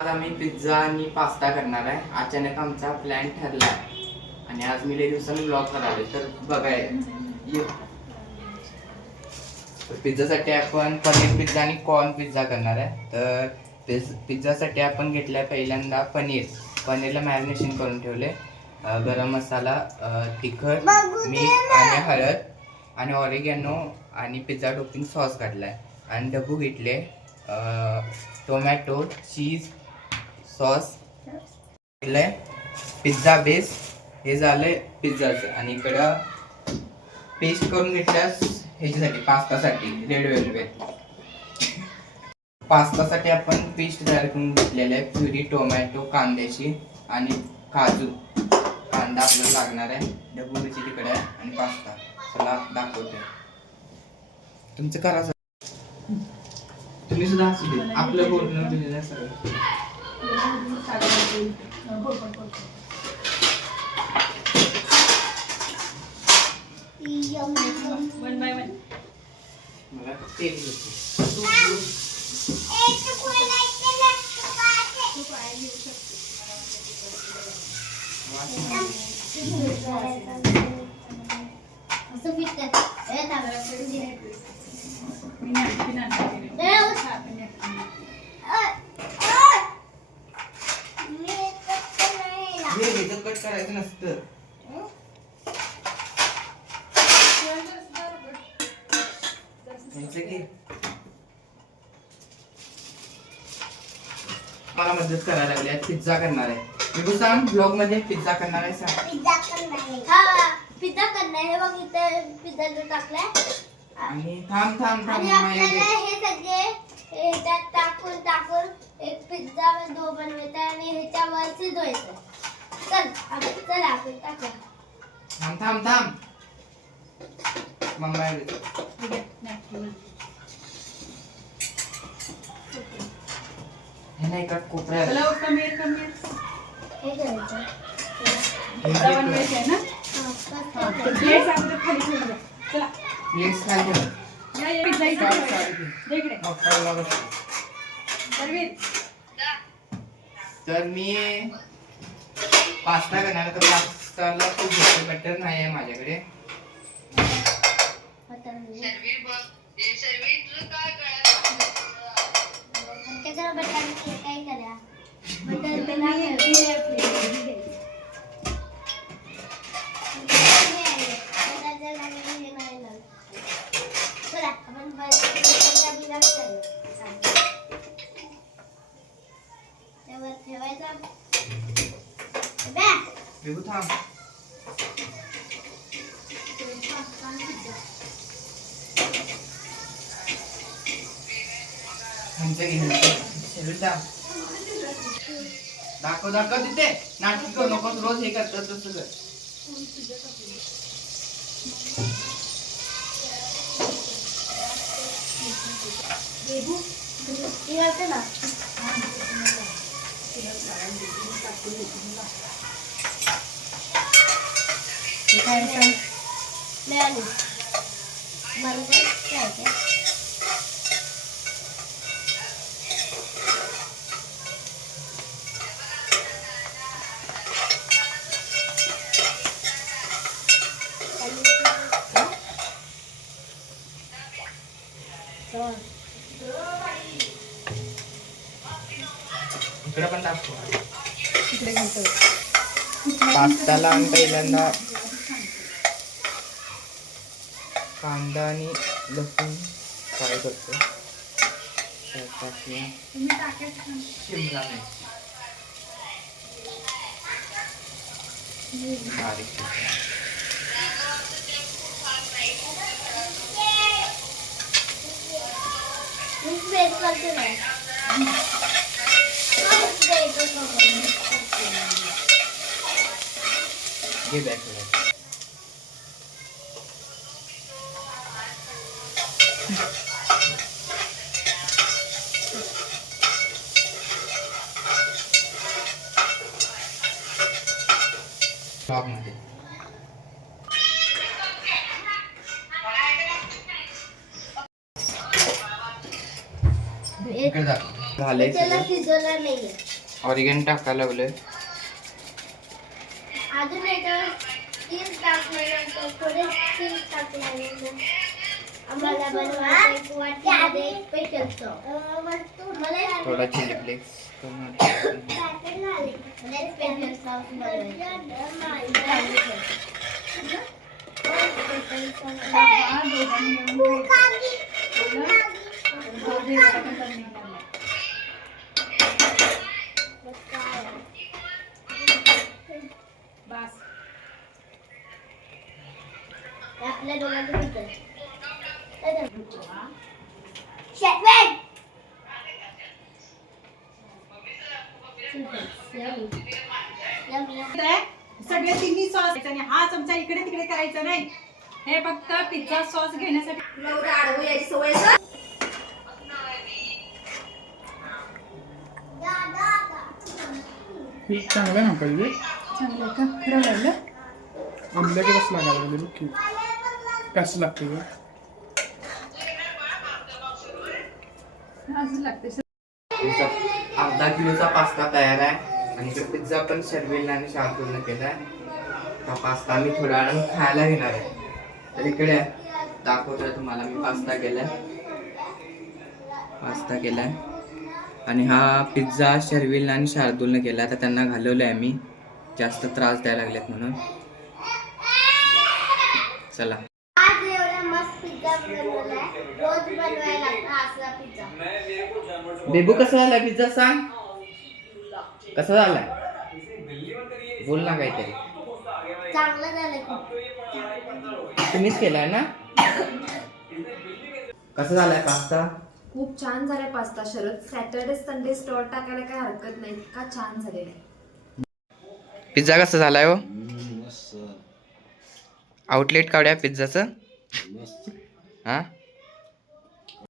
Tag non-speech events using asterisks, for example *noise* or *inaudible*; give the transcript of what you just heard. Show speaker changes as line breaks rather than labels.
आज आम्ही पिझ्झा आणि पास्ता करणार आहे. अचानक आमचा प्लॅन ठरला. आहे आणि आज मी लई दिवसांनी ब्लॉग करावे तर बघाय ये. तर पिझ्झासाठी आपण पनीर पिझ्झा आणि कॉर्न पिझ्झा करणार आहे. तर पिझ पिझ्झासाठी आपण घेतलं आहे पहिल्यांदा पनीर. पनीरला मॅरिनेशन करून ठेवले अं, गरम मसाला अं, तिखट मीठ आणि हळद आणि ऑरिगॅनो आणि पिझ्झा टोपिंग सॉस काढला आहे आणि डबू घेतले अं, टोमॅटो चीज सॉस आहे पिझ्झा बेस हे झालंय पिझ्झाचं. आणि इकडं पेस्ट करून घेतल्यास ह्याच्यासाठी पास्तासाठी रेड वेलवेट. पास्तासाठी आपण पेस्ट तयार करून घेतलेलं आहे. प्युरी टोमॅटो कांद्याची आणि काजू. कांदा आपल्याला लागणार आहे. डबू मिरची तिकडे आहे आणि पास्ता. चला दाखवते. तुमचं करा सर तुम्ही सुद्धा असू दे. आपलं बोलणं दिलेलं आहे सगळं
वन बाय वन
मला तेल घेते
मी नाटकी नाटकी हा, पण नाटकी.
हे ह्याचं कट घे मला मदत करायला लागली आहे. पिझ्झा करणार आहे. मी तू सांग ब्लॉगमध्ये पिझ्झा करणार आहे सांग.
पिझ्झा करणार हे बघ इथे पिझ्झा टाकलाय.
आणि थांब थांब थांब.
आणि आपल्याला. हे सगळे ह्याच्यात टाकून टाकून एक पिझ्झा डो बनवायचा आणि ह्याच्यावर शिजवायचं चल आपण चल आपण टाकूया
थांब थांब थांब मम्मा
ठीक आहे, नाटकी वन.
हे नाही का कोपऱ्यात
चला, come here, come here.
हे करायचं
हे
पिझ्झा
घे
बनवायचा आहे ना
हा, बस
हा,
टाकलं.
तर प्लेट्स अगोदर खाली ठेवून द्या. चला
प्लेट्स खाली ठेव.
या, या, पिझ्झा इथे
Start,
ठेवायचा.
start इथे.
दे इकडे
मग काय लागत?
परवीन,
तर मी पास्ता करणार तर पास्ताला खूप जास्त बटर नाही आहे माझ्याकडे.
नाही, काय करा बटाटे *laughs*
तर
नाही
मी-
आहे.
मी हे plate मध्ये घे.
बटाटे आहे. बटाटे लागले, हे नाही लागले. चला, आपण बटाटा बिना करूया. त्यावर ठेवायचा बॅ.
विभू थांब दाखव दाखव तिथे नाटक करू नको रोज हे करतात तसं कर
ना
हे काय आहे सांग?
मिळाली मला काय आहे?
इकडे पण दाखव
इकडे घालतो.
पास्ताला आम्ही पहिल्यांदा कांदा आणि लसूण फ्राय करतो त्यात टाकूया
तुम्ही टाकायचं ना.
शिमला मिरची बारीक चिरून.
मी बेस करते ना
घे बॅग इकडे दाखव झालंय
त्याला
सगळं
शिजवलं नाहीये
ऑरिगन टाकायला लागलोय
अजून याच्यावर चीज टाकल्यानंतर थोडे चीज टाकल्यानंतर आम्हाला बनवायचं एक वाटीमध्ये स्पेशल सॉस मला
थोडा चिली फ्लेक्स
स्पेशल सॉस
हा, दोघांनी मिळून खायचं. दोघे जरा पण कमी झालं. बस
आपल्या दोघांचं
सगळे तिन्ही सॉस आणि हा चमचा इकडे तिकडे करायचा नाही. हे फक्त पिझ्झा सॉस घेण्यासाठी.
पीठ चांगलं आहे ना पाहिजे
चांगलं का? खरं लागलं
आंब्याचे कसं लागायला लागले बघ की. कसं लागते गं?
असं लागते
तुमचा अर्धा किलोचा पास्ता तयार आहे. आणि तो पिझ्झा पण शर्विल आणि शार्दूलने केलाय हा पास्ता मी थोड्या वेळानं खायला घेणार आहे. तर इकडे दाखवतोय तुम्हाला मी पास्ता केलाय. पास्ता केलाय. आणि हा पिझ्झा शर्विल आणि शार्दूलने केला. तर त्यांना घालवलंय मी जास्त त्रास द्यायला लागलेत म्हणून. चला. बेबू कसा झालाय पिझ्झा सांग? कसा झालाय बोल ना काहीतरी.
झालं
तुम्हीच केलाय ना? कसा झालाय पास्ता
खूप छान झालाय pasta Sharad. Saturday Sunday stall टाकायला काय हरकत नाही. का छान झालेला आहे.
पिझ्झा कसा झालाय हो? आउटलेट काढूया पिझ्झाचं हा?